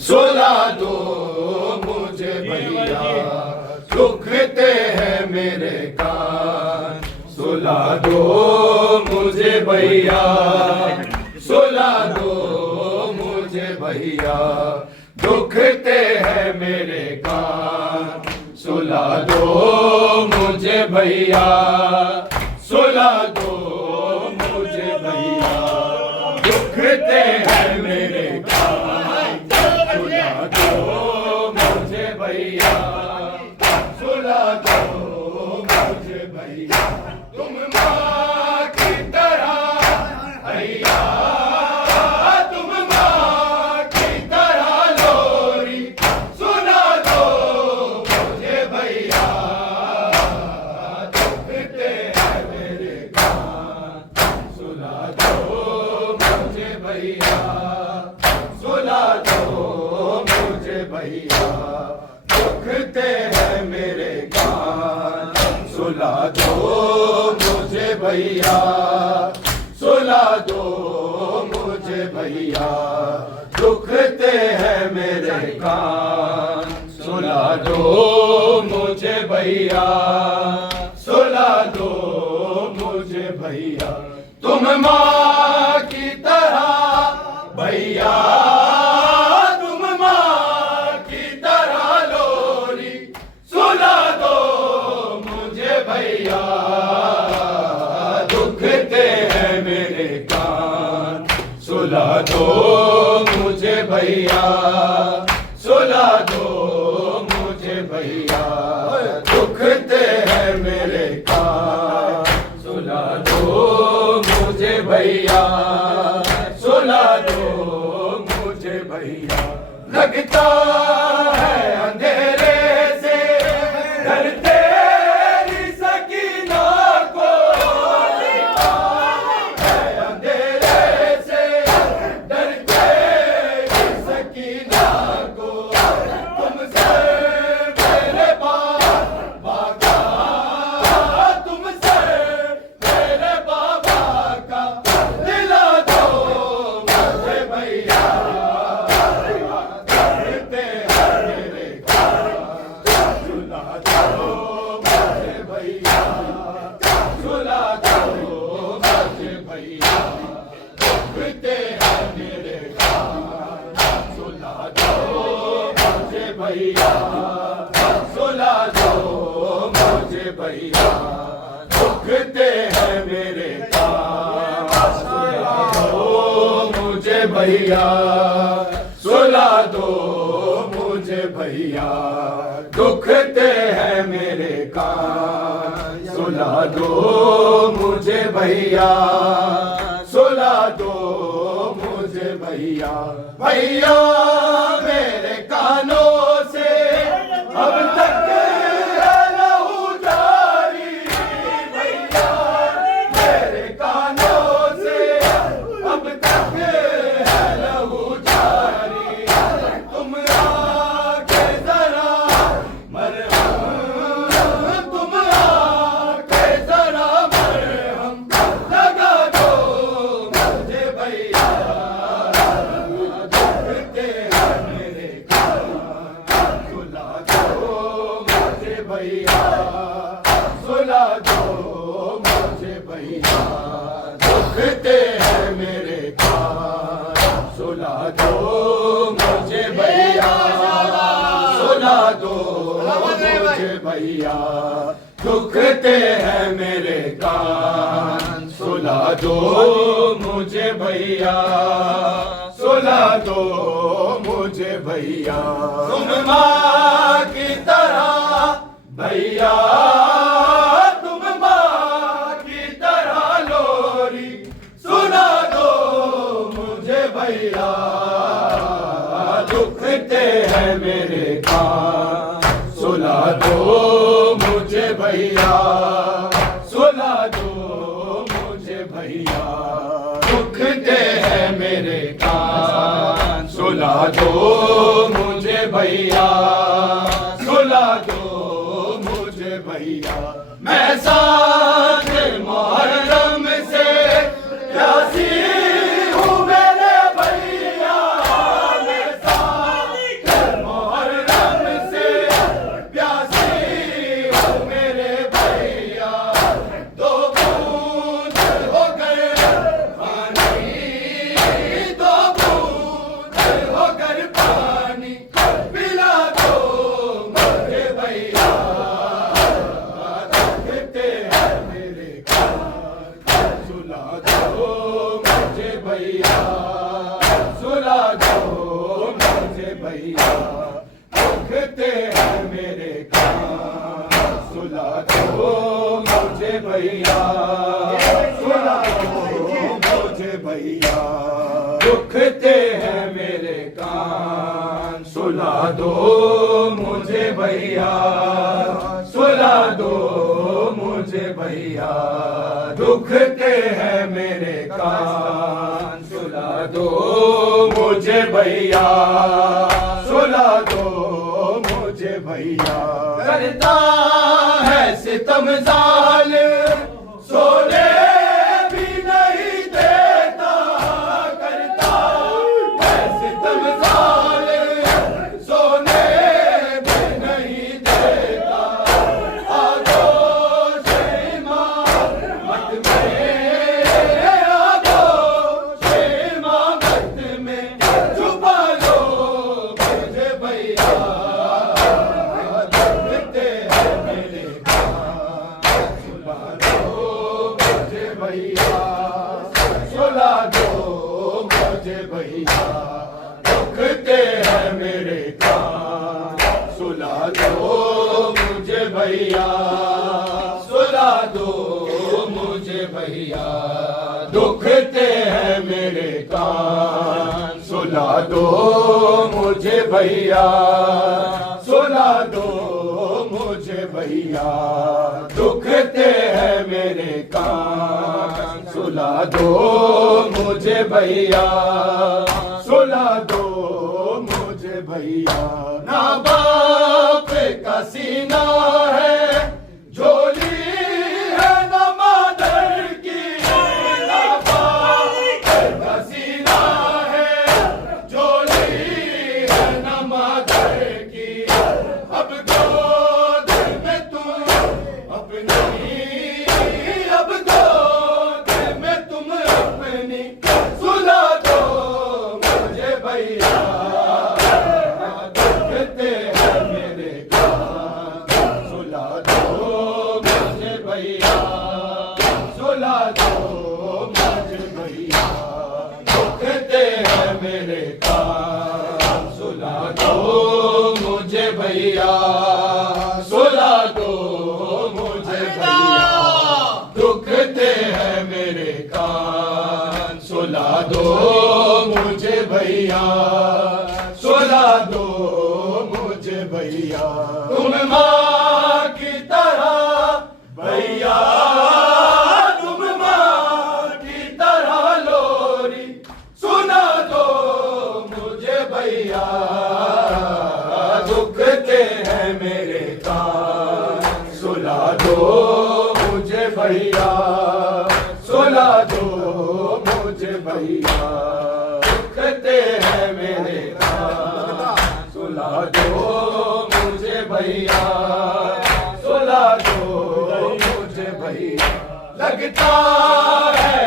सुला दो मुझे भैया, दुखते हैं मेरे कान। सुला दो मुझे भैया, सुला दो मुझे भैया, दुखते हैं मेरे कान। सुला दो मुझे भैया, सुला दो मुझे भैया, दुखते हैं मेरे कान। सुला दो मुझे भैया, सुला दो मुझे भैया, तुम माँ की तरह भैया, तुम माँ की तरह लोरी सुना दो मुझे भैया, दुखते हैं मेरे कान। सुना दो मुझे भैया, सुला दो मुझे भैया, दुखते हैं मेरे कान। सुला दो मुझे भैया, सुला दो मुझे भैया, दुखते हैं मेरे कान। सुला दो मुझे भैया, सुला दो मुझे भैया, तुम माँ की तरह भैया, तुम माँ की तरह लोरी सुला दो मुझे भैया, दुखते हैं मेरे कान। सुला दो मुझे भैया, सुला दो मुझे भैया, दुखते हैं मेरे कान। सुला दो मुझे भैया, सुला दो मुझे भैया, लगता है अंधेरे से डर तेरी सकीना को, लगता है अंधेरे से डर तेरी सकीना को, तुमसे मेरे बाबा का, तुमसे मेरे बाबा का दिला दो मुझे भैया, दुखते हैं मेरे कान। सुला दो मुझे भैया, सुला दो मुझे भैया, दुखते हैं मेरे कान। सुला दो मुझे भैया, सुला दो मुझे भैया, दुखते हैं मेरे कान। सुला दो मुझे भैया, सुला दो मुझे भैया, दुखते हैं मेरे कान। सुला दो मुझे भैया, सुला दो मुझे भैया, भैया मेरे कानों से अब तक है लहू जारी, भैया मेरे कानों से अब तक है लहू जारी, तुम आके जरा मरहम, तुम आके जरा मरहम लगा दो मुझे भैया, दुखते हैं मेरे कान। सुला दो मुझे भैया, सुला दो मुझे भैया, दुखते हैं मेरे कान। सुला दो मुझे भैया, सुला दो मुझे भैया, दुखते हैं मेरे कान। सुला दो मुझे भैया, सुला दो मुझे भैया, तुम माँ की तरह भैया, तुम माँ की तरह लोरी सुना दो मुझे भैया, दुखते हैं मेरे कान। सुला दो मुझे भैया, सुला दो मुझे भैया, दुखते हैं मेरे कान। सुला दो मुझे भैया, सुला दो मुझे भैया, मैं साथ मुहर्रम से प्यासी हूँ मेरे भैया, मैं साथ कर पानी पिला दो मुझे भैया, दुखते हैं मेरे कान सुला दो मुझे भैया, सुला दो मुझे भैया, दुखते हैं मेरे कान सुला दो मुझे भैया, सुला दो मुझे भैया, दुखते हैं मेरे कान सुला दो मुझे भैया, सुला दो मुझे भैया, दुखते हैं मेरे कान सुला दो मुझे भैया, सुला दो मुझे भैया, करता है सितम जालिम सोने भी नहीं देता, करता है सितम जालिम सोने भी नहीं देता, आगोश इमामत में, आगोश इमामत में छुपा लो मुझे भैया, दुखते हैं मेरे कान सुला दो मुझे भैया, सुला दो मुझे भैया, दुखते हैं मेरे कान सुला दो मुझे भैया, सुला दो मुझे भैया, दुखते हैं मेरे कान सुला दो मुझे भैया, सुला दो मुझे भैया, दुखते हैं मेरे कान सुला दो मुझे भैया, सुला दो मुझे भैया, ना बाप का सीना है झोली है ना मादर की, ना बाप का सीना है झोली है ना मादर की, अब गोद में तुम अपनी, अब गोद में तुम अपनी सुला दो मुझे भैया, दुखते हैं मेरे कान सुला दो मुझे भैया, सुला दो मुझे भैया, दुखते हैं मेरे कान सुला दो मुझे भैया, सुला दो मुझे भैया, दुखते हैं मेरे कान सुला दो मुझे भैया, सुला दो मुझे भैया, तुम माँ की तरह भैया, तुम माँ की तरह लोरी सुना दो मुझे भैया, दुखते हैं मेरे कान सुला दो मुझे भैया, सुला दो मुझे भैया, दुखते हैं मेरे कान सुला दो मुझे भैया, सुला दो मुझे भैया, लगता है